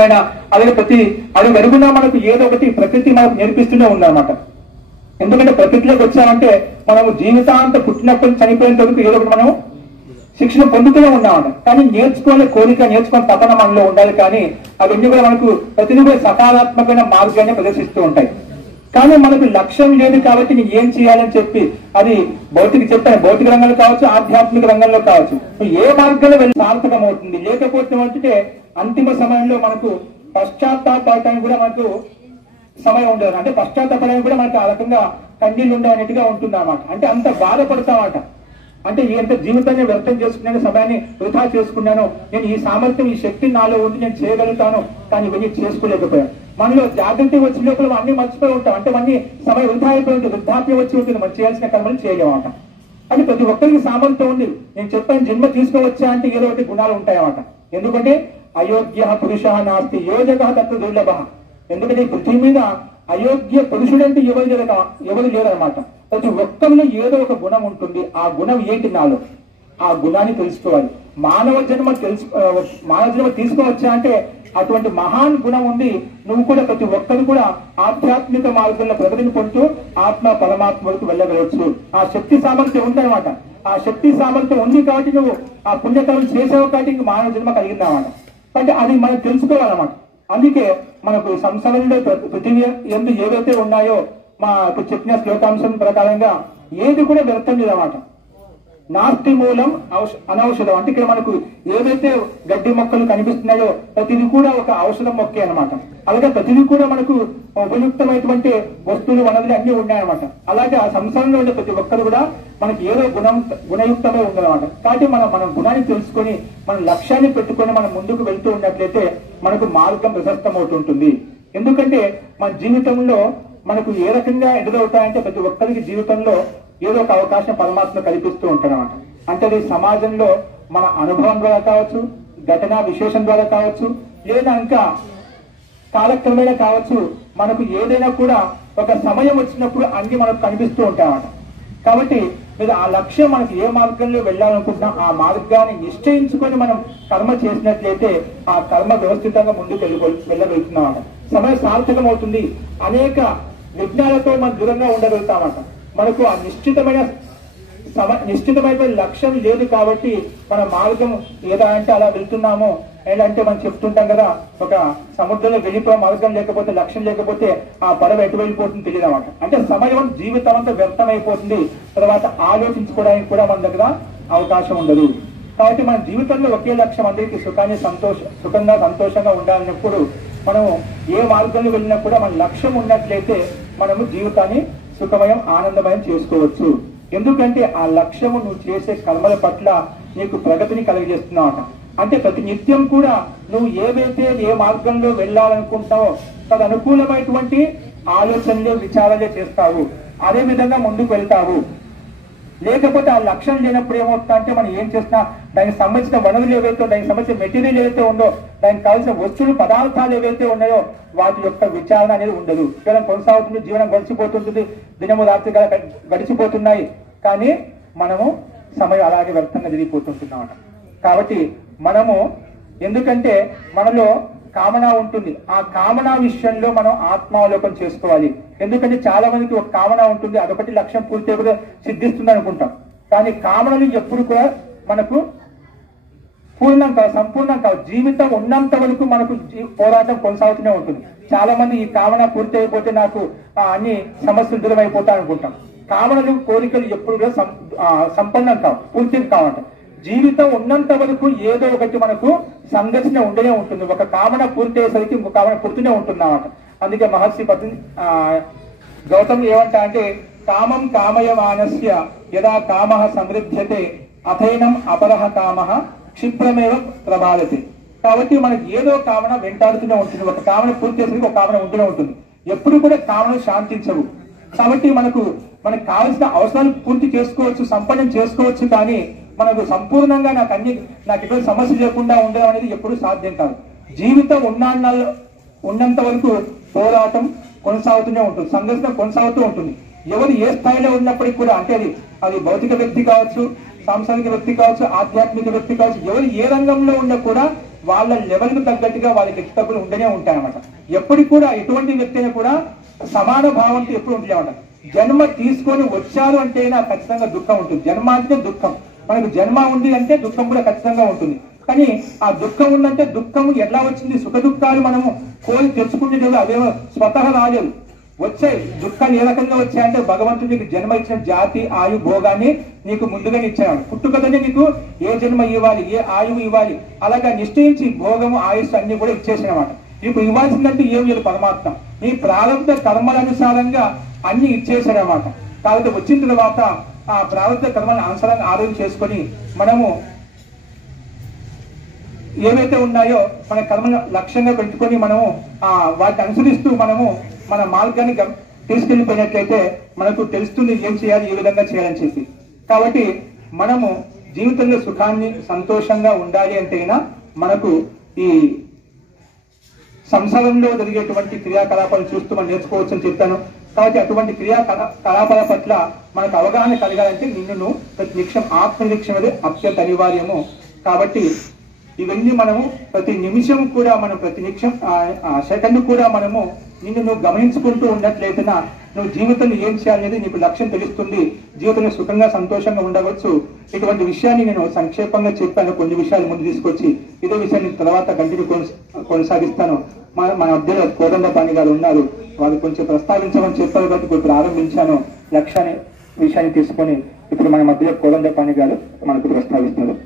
పైన అలాగే ప్రతి అది వెరుగునా మనకు ఏదో ఒకటి ప్రకృతి మనకు నేర్పిస్తూనే ఉందన్నమాట. ఎందుకంటే ప్రకృతిలోకి వచ్చామంటే మనము జీవితాంత పుట్టినప్పటి చనిపోయేంత వరకు ఏదో ఒకటి మనం శిక్షణ పొందుతూనే ఉన్నామంట. కానీ నేర్చుకోలే కోరిక, నేర్చుకునే తపన మనలో ఉండాలి. కానీ అవన్నీ కూడా మనకు ప్రతిదీ కూడా సకారాత్మకమైన మార్గాన్ని ప్రదర్శిస్తూ ఉంటాయి. కానీ మనకు లక్ష్యం లేదు కాబట్టి నేను ఏం చేయాలని చెప్పి అది భౌతిక రంగంలో కావచ్చు, ఆధ్యాత్మిక రంగంలో కావచ్చు, ఏ మార్గంలో వెళ్ళి సార్థకం అవుతుంది. లేకపోతే అంటే అంతిమ సమయంలో మనకు పశ్చాత్తాపడటానికి కూడా మనకు సమయం ఉండదు. అంటే పశ్చాత్తాపడడానికి కూడా మనకు ఆ రకంగా కన్నీళ్ళు ఉండవన్నట్టుగా ఉంటుంది అన్నమాట. అంటే అంత బాధపడతామట. అంటే ఎంత జీవితాన్ని వ్యర్థం చేసుకున్నాను, సమయాన్ని వృధా చేసుకున్నాను, నేను ఈ సామర్థ్యం ఈ శక్తి నాలో ఉండి నేను చేయగలుగుతాను, కానీ ఇవన్నీ చేసుకోలేకపోయాను. మనలో జాగ్రత్త వచ్చిన లోపల అన్ని మర్చిపోయి ఉంటాం. అంటే అన్ని సమయం వృధా అయిపోయి ఉంటుంది, వృద్ధాప్యం వచ్చి ఉంటుంది, మనం చేయాల్సిన కర్మలు చేయలేమట. అంటే ప్రతి ఒక్కరికి సామర్థ్యం ఉంది. నేను చెప్పాను జన్మ తీసుకోవచ్చా అంటే ఏదో ఒకటి గుణాలు ఉంటాయన్నమాట. ఎందుకంటే అయోగ్య పురుష నాస్తి యోజక తత్వ దుర్లభ. ఎందుకంటే ఈ పృథ్వీ మీద అయోగ్య పురుషుడంటే ఎవరు లేదనమాట. ప్రతి ఒక్కరిలో ఏదో ఒక గుణం ఉంటుంది. ఆ గుణం ఏంటి నాలో, ఆ గుణాన్ని తెలుసుకోవాలి. మానవ జన్మ తీసుకోవచ్చా అంటే అటువంటి మహాన్ గుణం ఉంది. నువ్వు కూడా ప్రతి ఒక్కరు కూడా ఆధ్యాత్మిక మార్గంలో ప్రగతిని పొందుతూ ఆత్మ పరమాత్మ వరకు వెళ్ళగలవచ్చు. ఆ శక్తి సామర్థ్యం ఉందన్నమాట. ఆ శక్తి సామర్థ్యం ఉంది కాబట్టి నువ్వు ఆ పుణ్యకర్మలు చేసావు కాబట్టి ఇంక మానవ జన్మ కలిగిందన్నమాట. అంటే అది మనం తెలుసుకోవాలన్నమాట. అందుకే మనకు సంసారంలో పృథివీ ఎందు ఏవైతే ఉన్నాయో మా చెప్పిన శ్లోకాంశం ప్రకారంగా ఏది కూడా వ్యర్థం లేదన్నమాట. నాస్తి మూలం అనౌషధం. అంటే ఇక్కడ మనకు ఏదైతే గడ్డి మొక్కలు కనిపిస్తున్నాయో ప్రతిదీ కూడా ఒక ఔషధం మొక్కే అనమాట. అలాగే ప్రతిదీ కూడా మనకు ఉపయుక్తమైనటువంటి వస్తువులు వనరులు అన్ని ఉన్నాయన్నమాట. అలాగే ఆ సంసారంలో ఉండే ప్రతి ఒక్కరు కూడా మనకి ఏదో గుణయుక్తమై ఉందన్నమాట. కాబట్టి మనం గుణాన్ని తెలుసుకొని మన లక్ష్యాన్ని పెట్టుకొని మనం ముందుకు వెళ్తూ ఉన్నట్లయితే మనకు మార్గం ప్రశస్తం అవుతుంటుంది. ఎందుకంటే మన జీవితంలో మనకు ఏ రకంగా ఎదురవుతాయంటే ప్రతి ఒక్కరికి జీవితంలో ఏదో ఒక అవకాశం పరమాత్మ కల్పిస్తూ ఉంటాడనమాట. అంటే అది సమాజంలో మన అనుభవం ద్వారా కావచ్చు, ఘటన విశేషం ద్వారా కావచ్చు, లేదా ఇంకా కాలక్రమేణా కావచ్చు, మనకు ఏదైనా కూడా ఒక సమయం వచ్చినప్పుడు అన్ని మనకు కనిపిస్తూ ఉంటాయన్నమాట. కాబట్టి మీరు ఆ లక్ష్యం మనకు ఏ మార్గంలో వెళ్ళాలనుకుంటున్నా ఆ మార్గాన్ని నిశ్చయించుకొని మనం కర్మ చేసినట్లయితే ఆ కర్మ వ్యవస్థితంగా ముందుకు వెళ్ళగలుగుతున్నామట. సమయం సార్థకం అవుతుంది. అనేక విఘ్నాలతో మనం దూరంగా ఉండగలుగుతామట. మనకు ఆ నిశ్చితమైన లక్ష్యం లేదు కాబట్టి మన మార్గం ఏదా అంటే అలా వెళ్తున్నాము. ఏంటంటే మనం చెప్తుంటాం కదా, ఒక సముద్రంలో వెళ్ళిపోయే మార్గం లేకపోతే, లక్ష్యం లేకపోతే ఆ పడవ ఎటు వెళ్ళిపోతుంది తెలియదు అన్నమాట. అంటే సమయం జీవితం అంతా వ్యర్థం అయిపోతుంది. తర్వాత ఆలోచించుకోవడానికి కూడా మన దగ్గర అవకాశం ఉండదు. కాబట్టి మన జీవితంలో ఒకే లక్ష్యం, అందరికీ సుఖంగా సంతోషంగా ఉండాలన్నప్పుడు మనము ఏ మార్గంలో వెళ్ళినా కూడా మన లక్ష్యం ఉన్నట్లయితే మనము జీవితాన్ని సుఖమయం ఆనందమయం చేసుకోవచ్చు. ఎందుకంటే ఆ లక్ష్యము నువ్వు చేసే కర్మల పట్ల నీకు ప్రగతిని కలిగజేస్తున్నావు. అంటే ప్రతి నిత్యం కూడా నువ్వు ఏవైతే ఏ మార్గంలో వెళ్ళాలనుకుంటావో తదనుకూలమైనటువంటి ఆలోచనలు విచారాలే చేస్తావు. అదే విధంగా ముందుకు వెళ్తావు. లేకపోతే ఆ లక్ష్యం లేనప్పుడు ఏమవుతుందా అంటే మనం ఏం చేసినా దానికి సంబంధించిన వనరులు ఏవైతే, దానికి సంబంధించిన మెటీరియల్ ఏవైతే ఉందో, దానికి కావాల్సిన వస్తువులు పదార్థాలు ఏవైతే ఉన్నాయో వాటి యొక్క విచారణ అనేది ఉండదు. కేవలం కొనసాగుతుంది, జీవనం గడిచిపోతుంటుంది, దినము రాత్రి గడిచిపోతున్నాయి. కానీ మనము సమయం అలాగే వ్యర్థంగా జరిగిపోతుంటున్నామట. కాబట్టి మనము ఎందుకంటే మనలో కామన ఉంటుంది. ఆ కామన విషయంలో మనం ఆత్మావలోకం చేసుకోవాలి. ఎందుకంటే చాలా మందికి ఒక కామన ఉంటుంది, అదొకటి లక్ష్యం పూర్తి కూడా సిద్ధిస్తుంది అనుకుంటాం. కానీ కామనలు ఎప్పుడు కూడా మనకు పూర్ణం కాదు, సంపూర్ణం కాదు. జీవితం ఉన్నంత వరకు మనకు పోరాటం కొనసాగుతూనే ఉంటుంది. చాలా మంది ఈ కామన పూర్తి అయిపోతే నాకు అన్ని సమస్యలు దూరం అయిపోతా అనుకుంటాం. కామనలు కోరికలు ఎప్పుడు కూడా సంపన్నం కావు, పూర్తి కావట. జీవితం ఉన్నంత వరకు ఏదో ఒకటి మనకు సంఘర్షణ ఉండనే ఉంటుంది. ఒక కామన పూర్తి అయ్యేసరికి ఇంకో కామన పుడుతూనే ఉంటున్నమాట. అందుకే మహర్షి గౌతమ్ ఏమంటా అంటే కామం కామయమానస్య యదా కామః సమృద్ధ్యతే అథైనం అపరః కామః క్షిప్రమేవ ప్రభావతి. కాబట్టి మనకి ఏదో కామన వెంటాడుతూనే ఉంటుంది. ఒక కామన పూర్తి చేసరికి ఒక కామన ఉంటూనే ఉంటుంది. ఎప్పుడు కూడా కామనలు శాంతించవు. కాబట్టి మనకు కావాల్సిన అవసరాలు పూర్తి చేసుకోవచ్చు, సంపన్నం చేసుకోవచ్చు. కానీ మనకు సంపూర్ణంగా నాకు ఎటువంటి సమస్య లేకుండా ఉండడం అనేది ఎప్పుడు సాధ్యం కాదు. జీవితం ఉన్నంత వరకు పోరాటం కొనసాగుతూనే ఉంటుంది, సంఘర్షణ కొనసాగుతూ ఉంటుంది. ఎవరు ఏ స్థాయిలో ఉన్నప్పటికీ కూడా, అంటే అది భౌతిక వ్యక్తి కావచ్చు, సాంసారిక వ్యక్తి కావచ్చు, ఆధ్యాత్మిక వ్యక్తి కావచ్చు, ఎవరు ఏ రంగంలో ఉన్నా కూడా వాళ్ళ లెవెల్కు తగ్గట్టుగా వాళ్ళకి హెచ్చుతగ్గులు ఉండనే ఉంటాయన్నమాట. ఎప్పటికి కూడా ఎటువంటి వ్యక్తి అయినా కూడా సమాన భావంతో ఎప్పుడు ఉంటాయన్నమాట. జన్మ తీసుకొని వచ్చారు అంటే ఖచ్చితంగా దుఃఖం ఉంటుంది. జన్మ అంటే దుఃఖం, మనకు జన్మ ఉంది అంటే దుఃఖం కూడా ఖచ్చితంగా ఉంటుంది. కానీ ఆ దుఃఖం ఉందంటే దుఃఖం ఎలా వచ్చింది? సుఖ దుఃఖాలు మనము కోరి తెచ్చుకుంటే అవేమో స్వతహా రాలేదు, వచ్చాయి. దుఃఖాలు ఏ రకంగా వచ్చాయంటే భగవంతుడు నీకు జన్మ ఇచ్చిన జాతి ఆయు భోగాన్ని నీకు ముందుగానే ఇచ్చాడు. పుట్టుకతోనే నీకు ఏ జన్మ ఇవ్వాలి, ఏ ఆయువు ఇవ్వాలి, అలాగా నిశ్చయించి భోగము ఆయుష్ అన్ని కూడా ఇచ్చేసినమాట. నీకు ఇవ్వాల్సిందంటే ఏం లేదు పరమాత్మ, నీ ప్రారంభ కర్మల అనుసారంగా అన్ని ఇచ్చేసాడనమాట. కాబట్టి వచ్చిన తర్వాత ఆ ప్రారంభ కర్మలను అనుసారంగా ఆరోగ్యం చేసుకొని మనము ఏవైతే ఉన్నాయో మన కర్మను లక్ష్యంగా పెట్టుకొని మనము వాటిని అనుసరిస్తూ మనము మన మార్గాన్ని తీసుకెళ్లిపోయినట్లయితే మనకు తెలుస్తుంది ఏం చేయాలి, ఏ విధంగా చేయాలని చెప్పి. కాబట్టి మనము జీవితంలో సుఖాన్ని సంతోషంగా ఉండాలి అంటే మనకు ఈ సంసారంలో జరిగేటువంటి క్రియాకలాపాలు చూస్తూ మనం నేర్చుకోవచ్చు అని చెప్పాను. కాబట్టి అటువంటి క్రియాకలాపాల పట్ల మనకు అవగాహన కలగాలంటే నిన్ను ప్రతి నిమిషం ఆత్మనిరీక్షణ అనేది అత్యంత అనివార్యము. కాబట్టి ఇవన్నీ మనము ప్రతి నిమిషం కూడా మనం ప్రతి నిమిషం సెకండ్ కూడా మనము నిన్ను నువ్వు గమనించుకుంటూ ఉన్నట్లయితే నువ్వు జీవితంలో ఏం చేయాలనేది నీకు లక్ష్యం తెలుస్తుంది. జీవితంలో సుఖంగా సంతోషంగా ఉండవచ్చు. ఇటువంటి విషయాన్ని నేను సంక్షేపంగా చెప్పాను, కొన్ని విషయాలు ముందు తీసుకొచ్చి ఇదే విషయాన్ని తర్వాత కంటిన్యూ కొనసాగిస్తాను. మన మధ్యలో కోదండపాణి గారు ఉన్నారు, వారు కొంచెం ప్రస్తావించమని చెప్పారు కాబట్టి ఇప్పుడు ప్రారంభించాను. లక్ష్యాన్ని విషయాన్ని తీసుకొని ఇప్పుడు మన మధ్యలో కోదండపాణి గారు మనకు ప్రస్తావిస్తున్నారు.